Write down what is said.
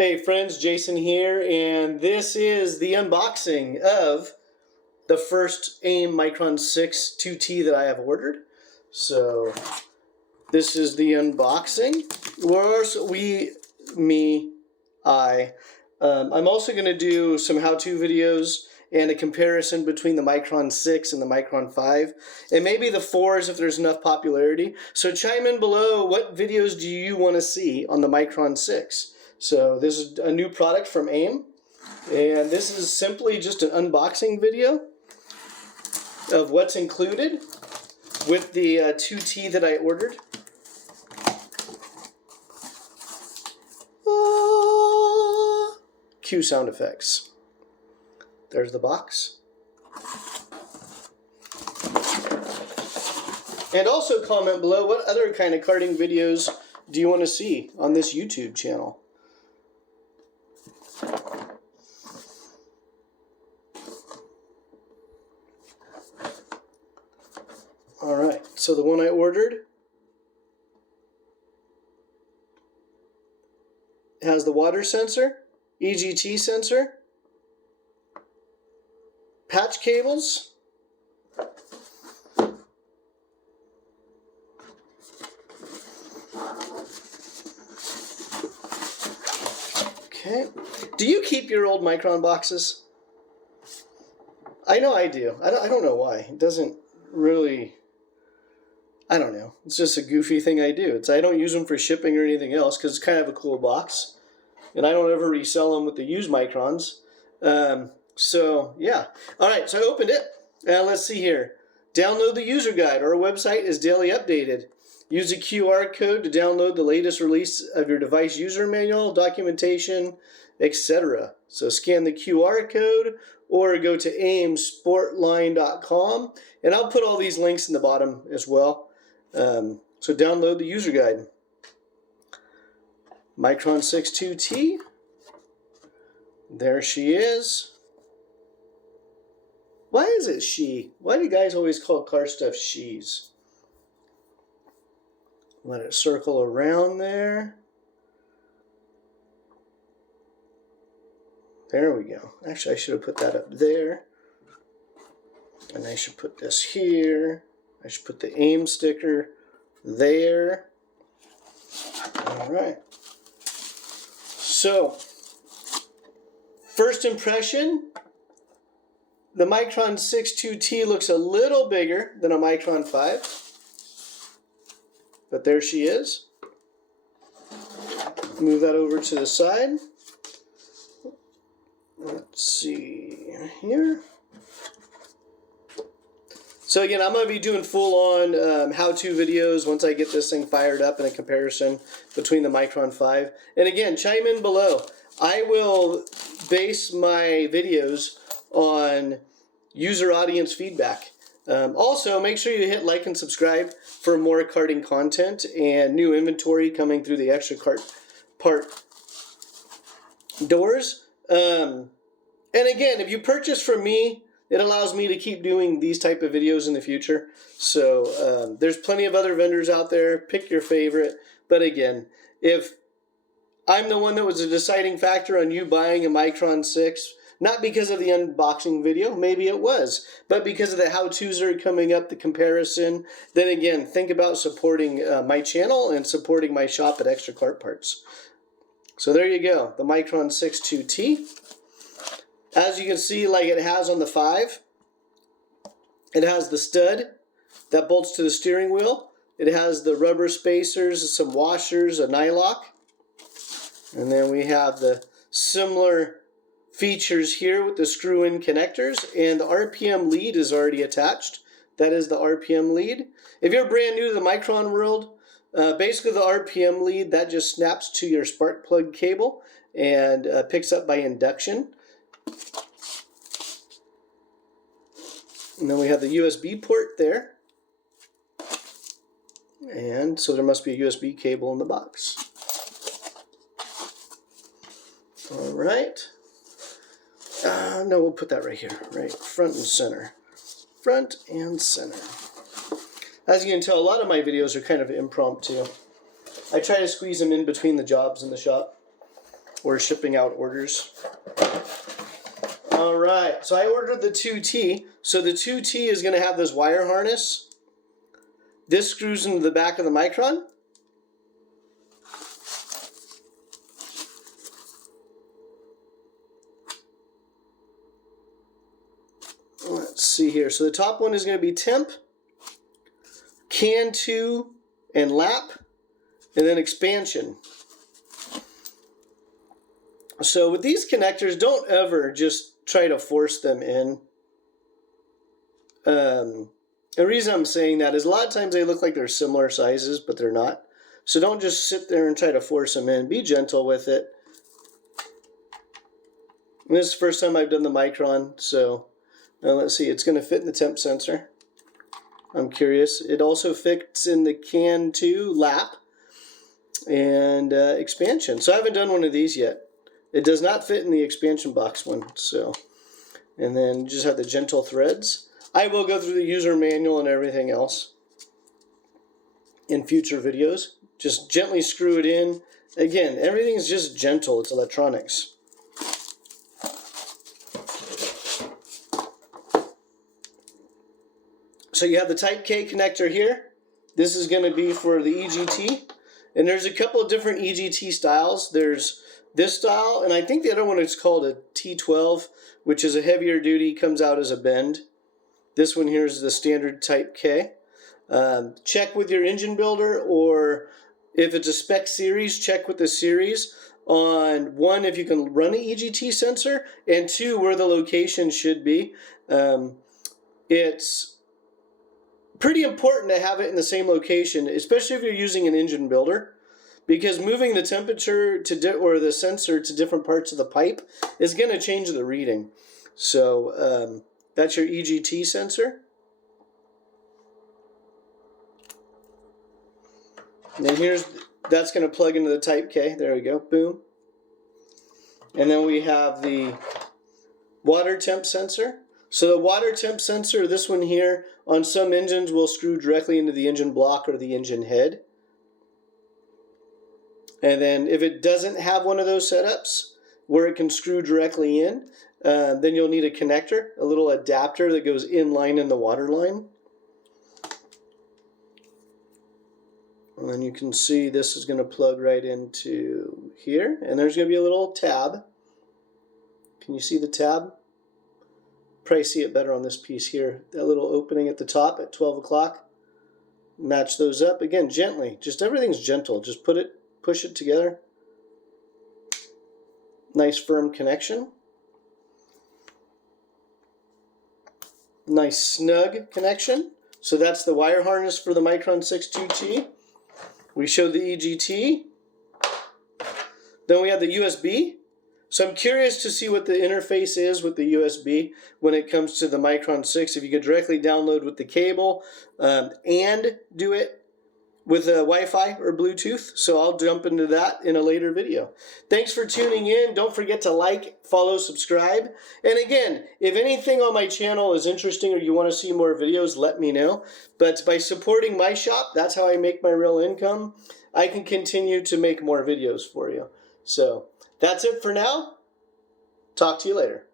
Hey friends, Jason here, and this is the unboxing of the first Aim MyChron 6 2T that I have ordered. So this is the unboxing. I'm also going to do some how-to videos and a comparison between the MyChron 6 and the MyChron 5, and maybe the 4s if there's enough popularity. So chime in below, what videos do you want to see on the MyChron 6? So this is a new product from Aim, and this is simply just an unboxing video of what's included with the 2T that I ordered. Cue sound effects. There's the box. And also comment below, what other kind of karting videos do you want to see on this YouTube channel? Alright, so the one I ordered has the water sensor, EGT sensor, patch cables, okay. Do you keep your old MyChron boxes? I know I do. I don't know why. It doesn't really... I don't know. It's just a goofy thing I do. I don't use them for shipping or anything else because it's kind of a cool box. And I don't ever resell them with the used Microns. So, yeah. Alright, so I opened it. Let's see here. Download the user guide. Our website is daily updated. Use a QR code to download the latest release of your device user manual, documentation, etc. So scan the QR code or go to aimsportline.com. And I'll put all these links in the bottom as well. So download the user guide. MyChron 6 2T. There she is. Why is it she? Why do guys always call car stuff she's? Let it circle around there. There we go. Actually, I should have put that up there. And I should put this here. I should put the Aim sticker there. Alright. So, first impression, the MyChron 6 2T looks a little bigger than a MyChron 5. But there she is. Move that over to the side. Let's see here. So again, I'm going to be doing full-on how-to videos once I get this thing fired up in a comparison between the MyChron 5. And again, chime in below. I will base my videos on user audience feedback. Also, make sure you hit like and subscribe for more karting content and new inventory coming through the extra cart part doors. And again, if you purchase from me, it allows me to keep doing these type of videos in the future. So there's plenty of other vendors out there. Pick your favorite. But again, if I'm the one that was a deciding factor on you buying a MyChron 6, not because of the unboxing video, maybe it was, but because of the how-tos that are coming up, the comparison, then again, think about supporting my channel and supporting my shop at Extra Cart Parts. So there you go, the MyChron 6 2T. As you can see, like it has on the 5, it has the stud that bolts to the steering wheel. It has the rubber spacers, some washers, a nylock. And then we have the similar features here with the screw-in connectors, and the RPM lead is already attached. That is the RPM lead. If you're brand new to the MyChron world, basically the RPM lead, that just snaps to your spark plug cable and picks up by induction. And then we have the USB port there. And so there must be a USB cable in the box. All right. No, we'll put that right here, right front and center. Front and center. As you can tell, a lot of my videos are kind of impromptu. I try to squeeze them in between the jobs in the shop. or shipping out orders. All right, so I ordered the 2T. So the 2T is going to have this wire harness. This screws into the back of the Micron. Let's see here. So the top one is going to be temp, CAN 2, and lap, and then expansion. So with these connectors, don't ever just try to force them in. The reason I'm saying that is a lot of times they look like they're similar sizes, but they're not. So don't just sit there and try to force them in. Be gentle with it. And this is the first time I've done the Micron, so let's see. It's going to fit in the temp sensor. I'm curious. It also fits in the CAN 2 lap and expansion. So I haven't done one of these yet. It does not fit in the expansion box one. So, and then just have the gentle threads. I will go through the user manual and everything else in future videos. Just gently screw it in. Again, everything's just gentle. It's electronics. So you have the Type K connector here. This is going to be for the EGT. And there's a couple of different EGT styles. There's this style, and I think the other one is called a T12, which is a heavier duty, comes out as a bend. This one here is the standard Type K. Check with your engine builder, or if it's a spec series, check with the series on one, if you can run an EGT sensor, and two, where the location should be. It's pretty important to have it in the same location, especially if you're using an engine builder, because moving the temperature to or the sensor to different parts of the pipe is going to change the reading. So that's your EGT sensor. And then that's going to plug into the Type K. There we go. Boom. And then we have the water temp sensor. So the water temp sensor, this one here, on some engines will screw directly into the engine block or the engine head. And then if it doesn't have one of those setups where it can screw directly in, then you'll need a connector, a little adapter that goes in line in the water line. And then you can see this is going to plug right into here. And there's going to be a little tab. Can you see the tab? Probably see it better on this piece here. That little opening at the top at 12 o'clock. Match those up. Again, gently. Just everything's gentle. Just push it together. Nice firm connection. Nice snug connection. So that's the wire harness for the Micron 6 2T. We showed the EGT. Then we have the USB. So I'm curious to see what the interface is with the USB when it comes to the Micron 6. If you could directly download with the cable and do it with Wi-Fi or Bluetooth. So I'll jump into that in a later video. Thanks for tuning in. Don't forget to like, follow, subscribe. And again, if anything on my channel is interesting or you want to see more videos, let me know. But by supporting my shop, that's how I make my real income. I can continue to make more videos for you. So that's it for now. Talk to you later.